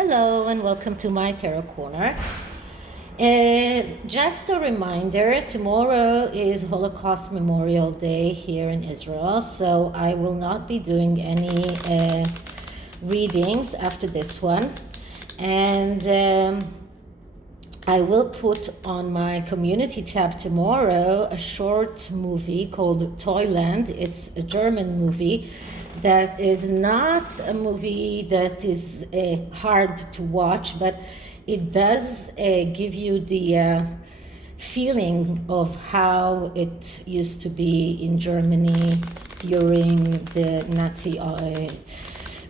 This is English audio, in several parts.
Hello and welcome to my Tarot Corner. Just a reminder, tomorrow is Holocaust Memorial Day here in Israel, so I will not be doing any readings after this one. And I will put on my community tab tomorrow a short movie called Toyland. It's a German movie that is not a movie that is hard to watch, but it does give you the feeling of how it used to be in Germany during the Nazi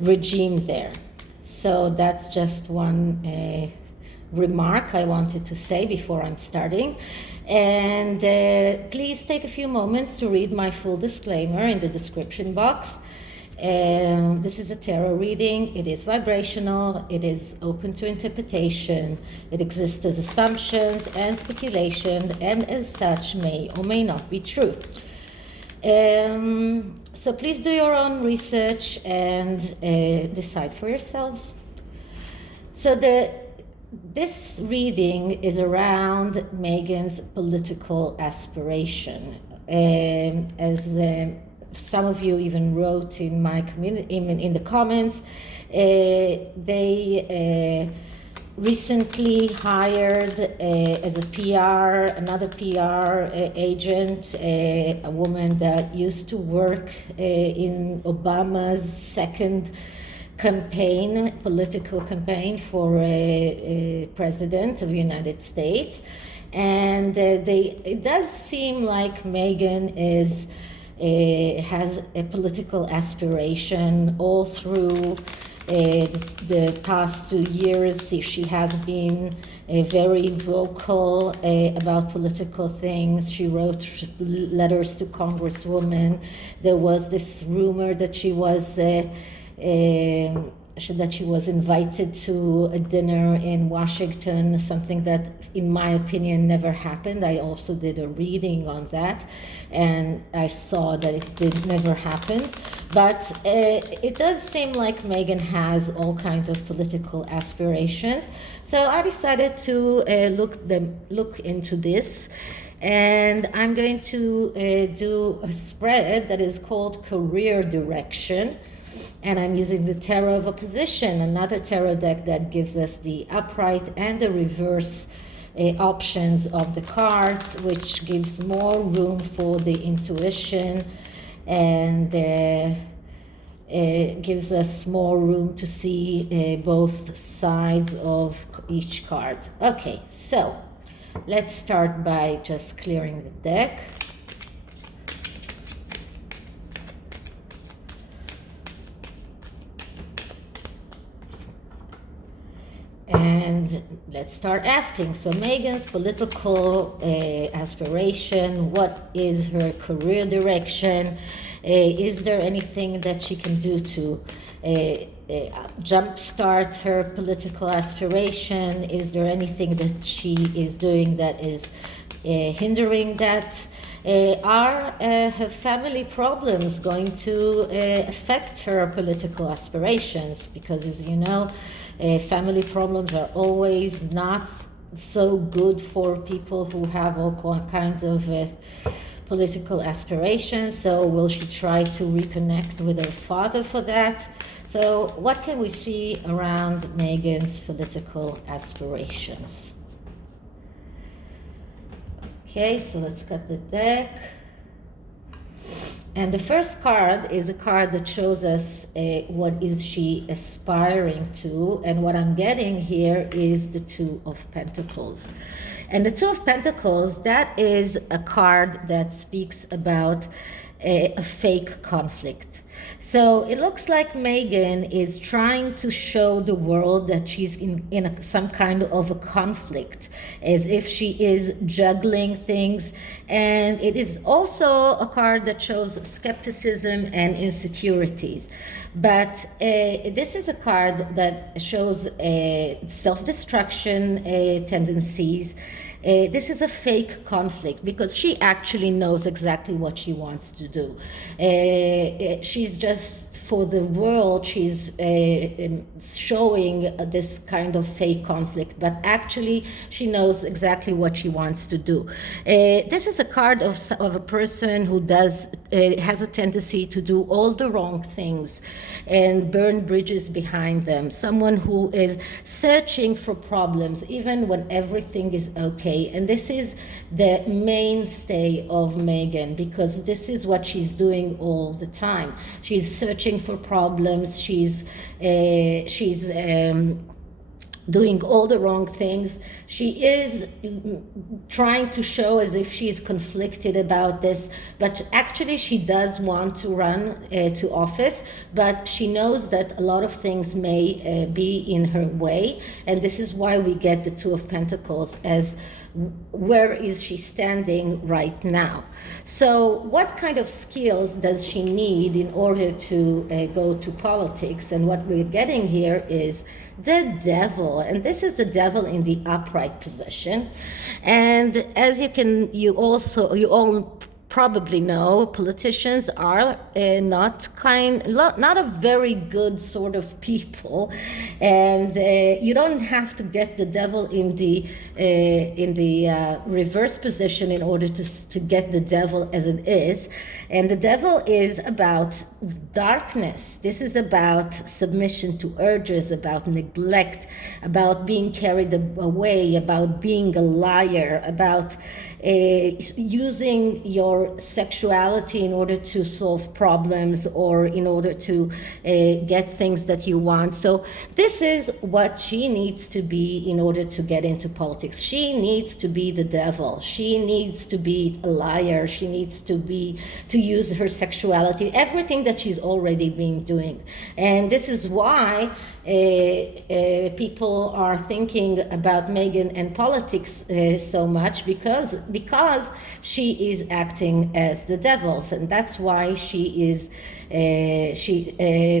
regime there. So that's just one remark I wanted to say before I'm starting. And please take a few moments to read my full disclaimer in the description box. This is a tarot reading. It is vibrational. It is open to interpretation. It exists as assumptions and speculation, and as such may or may not be true. So please do your own research and decide for yourselves. So this reading is around Meghan's political aspiration. As some of you even wrote in my community, in the comments, they recently hired as a another PR agent, a woman that used to work in Obama's second political campaign for president of the United States. And it does seem like Meghan has a political aspiration all through the past 2 years. She has been very vocal about political things. She wrote letters to Congresswomen. There was this rumor that she was invited to a dinner in Washington, something that, in my opinion, never happened. I also did a reading on that, and I saw that it never happened. But it does seem like Meghan has all kinds of political aspirations. So I decided to look into this. And I'm going to do a spread that is called Career Direction. And I'm using the Tarot of Opposition, another tarot deck that gives us the upright and the reverse options of the cards, which gives more room for the intuition and gives us more room to see both sides of each card. Okay, so let's start by just clearing the deck. And let's start asking. So Meghan's political aspiration, what is her career direction? Is there anything that she can do to jumpstart her political aspiration? Is there anything that she is doing that is hindering that? Are her family problems going to affect her political aspirations? Because, as you know, family problems are always not so good for people who have all kinds of political aspirations. So will she try to reconnect with her father for that? So what can we see around Meghan's political aspirations? Okay, so let's cut the deck. And the first card is a card that shows us what is she aspiring to. And what I'm getting here is the Two of Pentacles. And the Two of Pentacles, that is a card that speaks about a fake conflict. So it looks like Meghan is trying to show the world that she's in some kind of a conflict, as if she is juggling things. And it is also a card that shows skepticism and insecurities. But this is a card that shows self-destruction tendencies. This is a fake conflict because she actually knows exactly what she wants to do. She's just for the world, she's showing this kind of fake conflict, but actually she knows exactly what she wants to do. This is a card of a person who has a tendency to do all the wrong things and burn bridges behind them. Someone who is searching for problems even when everything is okay. And this is the mainstay of Meghan, because this is what she's doing all the time. She's searching for problems. She's doing all the wrong things. She is trying to show as if she is conflicted about this, but actually she does want to run to office, but she knows that a lot of things may be in her way, and this is why we get the Two of Pentacles as where is she standing right now. So what kind of skills does she need in order to go to politics? And what we're getting here is the Devil, and this is the Devil in the upright position. And as you all probably know, politicians are not a very good sort of people, and you don't have to get the Devil in the reverse position in order to get the Devil as it is. And the Devil is about darkness. This is about submission to urges, about neglect, about being carried away, about being a liar, about using your sexuality in order to solve problems or in order to get things that you want. So this is what she needs to be in order to get into politics. She needs to be the Devil. She needs to be a liar. She needs to use her sexuality, everything that she's already been doing. And this is why people are thinking about Meghan and politics so much, because she is acting as the Devil, and that's why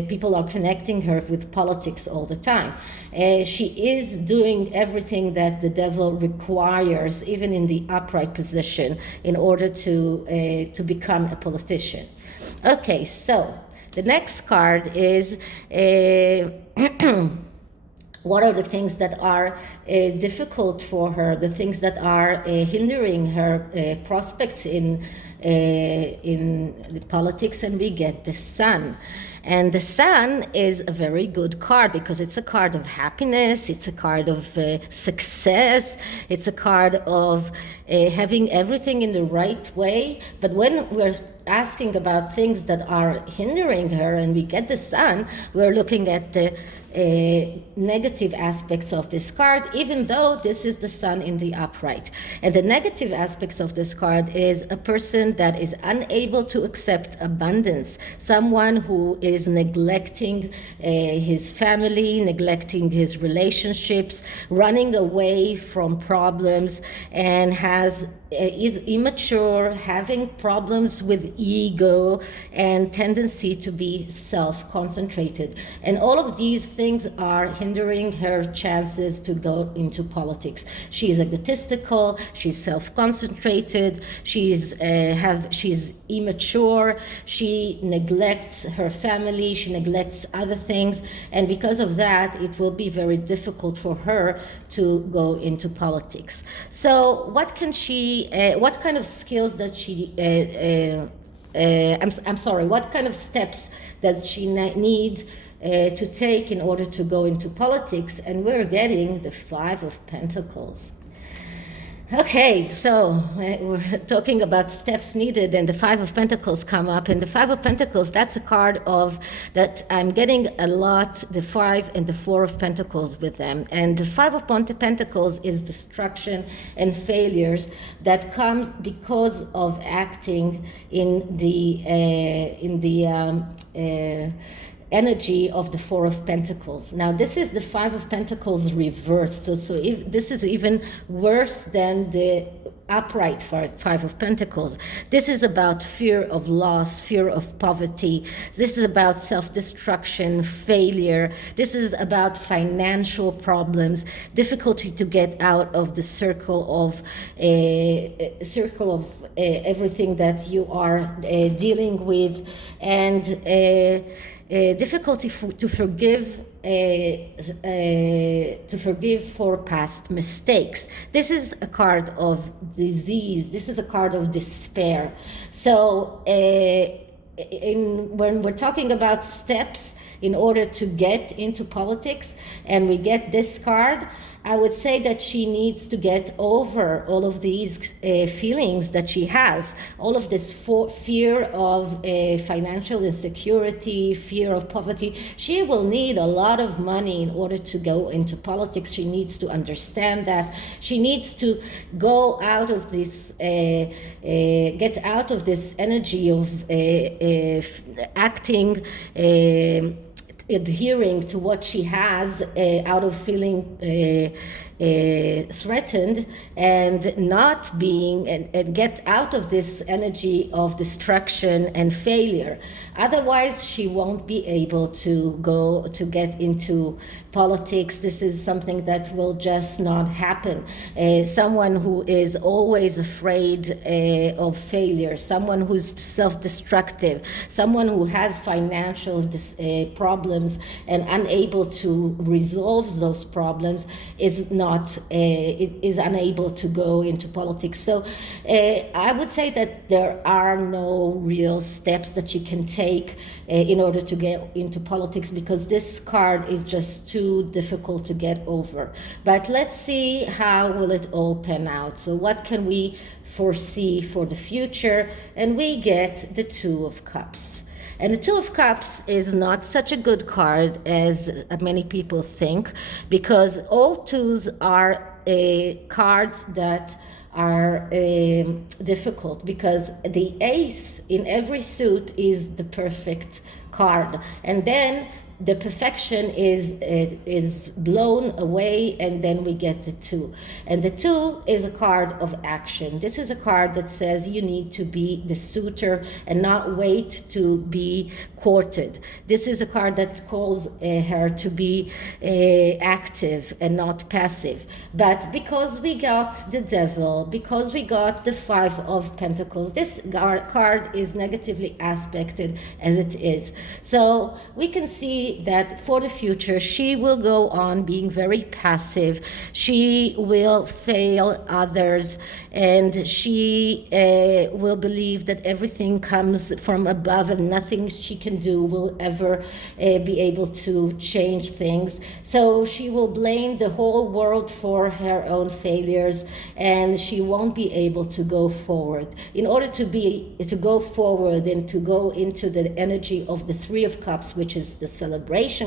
people are connecting her with politics all the time. She is doing everything that the Devil requires, even in the upright position, in order to become a politician. Okay, so the next card is what are the things that are difficult for her, the things that are hindering her prospects in the politics, and we get the Sun. And the Sun is a very good card because it's a card of happiness, it's a card of success, it's a card of having everything in the right way. But when we're asking about things that are hindering her and we get the Sun, we're looking at the negative aspects of this card, even though this is the Sun in the upright. And the negative aspects of this card is a person that is unable to accept abundance, someone who is neglecting his family, neglecting his relationships, running away from problems, and is immature, having problems with ego and tendency to be self-concentrated. And all of these things are hindering her chances to go into politics. She's egotistical, she's self-concentrated, she's immature, she neglects her family, she neglects other things, and because of that, it will be very difficult for her to go into politics. So what can what kind of skills does she, what kind of steps does she need to take in order to go into politics? And we're getting the Five of Pentacles. Okay, so we're talking about steps needed, and the Five of Pentacles come up. And the Five of Pentacles, that's a card that I'm getting a lot, the Five and the Four of Pentacles with them. And the Five of Pentacles is destruction and failures that come because of acting in the energy of the Four of Pentacles. Now, this is the Five of Pentacles reversed. So if this is even worse than the upright Five of Pentacles. This is about fear of loss, fear of poverty. This is about self-destruction, failure. This is about financial problems, difficulty to get out of the circle of everything that you are dealing with, and difficulty to forgive for past mistakes. This is a card of disease. This is a card of despair. So when we're talking about steps in order to get into politics, and we get this card, I would say that she needs to get over all of these feelings that she has, all of this fear of financial insecurity, fear of poverty. She will need a lot of money in order to go into politics. She needs to understand that. She needs to go out of this, get out of this energy of acting, adhering to what she has out of feeling threatened, and not being, and get out of this energy of destruction and failure. Otherwise, she won't be able to go to get into politics. This is something that will just not happen. Someone who is always afraid of failure, someone who's self-destructive, someone who has financial problems and unable to resolve those problems is unable to go into politics. So I would say that there are no real steps that you can take in order to get into politics, because this card is just too difficult to get over. But let's see how will it all pan out. So what can we foresee for the future? And we get the Two of Cups. And the Two of Cups is not such a good card as many people think, because all twos are cards that are difficult, because the ace in every suit is the perfect card, and then the perfection is blown away, and then we get the two. And the two is a card of action. This is a card that says you need to be the suitor and not wait to be courted. This is a card that calls her to be active and not passive. But because we got the Devil, because we got the Five of Pentacles, this card is negatively aspected as it is. So we can see that for the future, she will go on being very passive. She will fail others, and she will believe that everything comes from above and nothing she can do will ever be able to change things. So she will blame the whole world for her own failures, and she won't be able to go forward. In order to go forward and to go into the energy of the Three of Cups, which is the celebration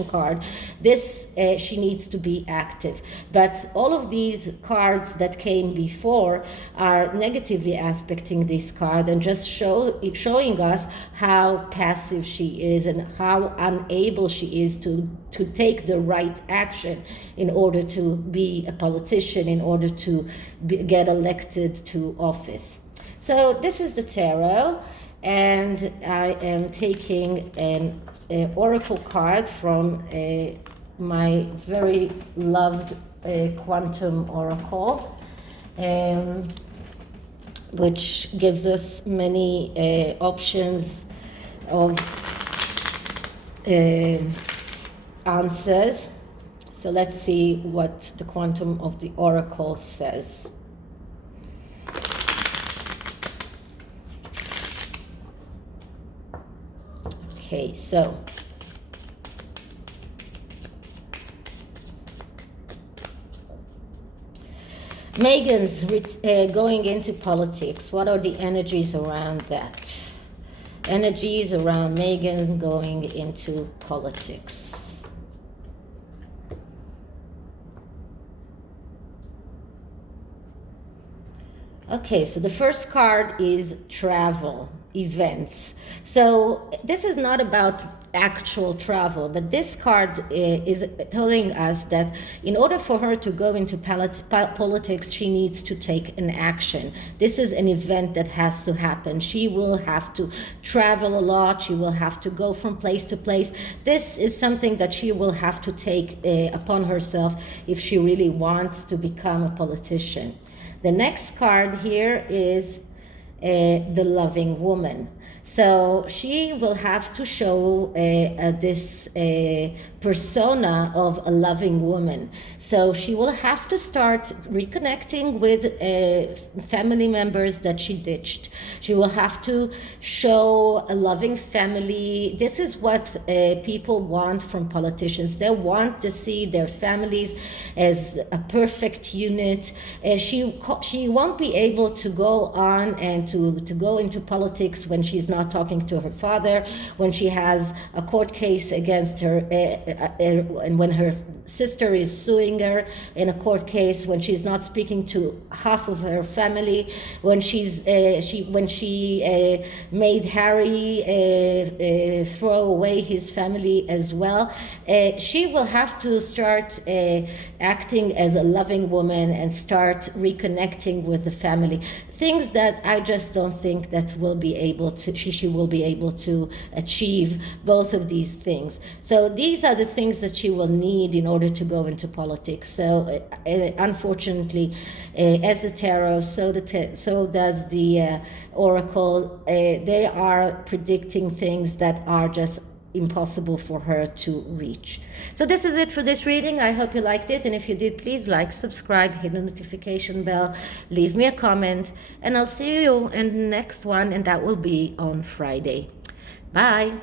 card, this she needs to be active. But all of these cards that came before are negatively aspecting this card and just showing us how passive she is and how unable she is to take the right action in order to be a politician, in order to get elected to office. So this is the tarot, and I am taking an oracle card from my very loved quantum oracle, which gives us many options of answers. So let's see what the quantum of the oracle says. Okay, so Meghan's going into politics. What are the energies around that? Energies around Meghan going into politics. Okay, so the first card is travel, events. So this is not about actual travel, but this card is telling us that in order for her to go into politics, she needs to take an action. This is an event that has to happen. She will have to travel a lot. She will have to go from place to place. This is something that she will have to take upon herself if she really wants to become a politician. The next card here is the loving woman. So she will have to show this persona of a loving woman. So she will have to start reconnecting with family members that she ditched. She will have to show a loving family. This is what people want from politicians. They want to see their families as a perfect unit. She won't be able to go on and to go into politics when she's not talking to her father, when she has a court case against her, and when her sister is suing her in a court case, when she's not speaking to half of her family, when she made Harry throw away his family as well. She will have to start acting as a loving woman and start reconnecting with the family. Things that I just don't think that will be able to, she will be able to achieve both of these things. So these are the things that she will need in order to go into politics. So unfortunately, as the tarot, so does the oracle. They are predicting things that are just impossible for her to reach. So this is it for this reading. I hope you liked it, and if you did, please like, subscribe, hit the notification bell, leave me a comment, and I'll see you in the next one, and that will be on Friday. Bye.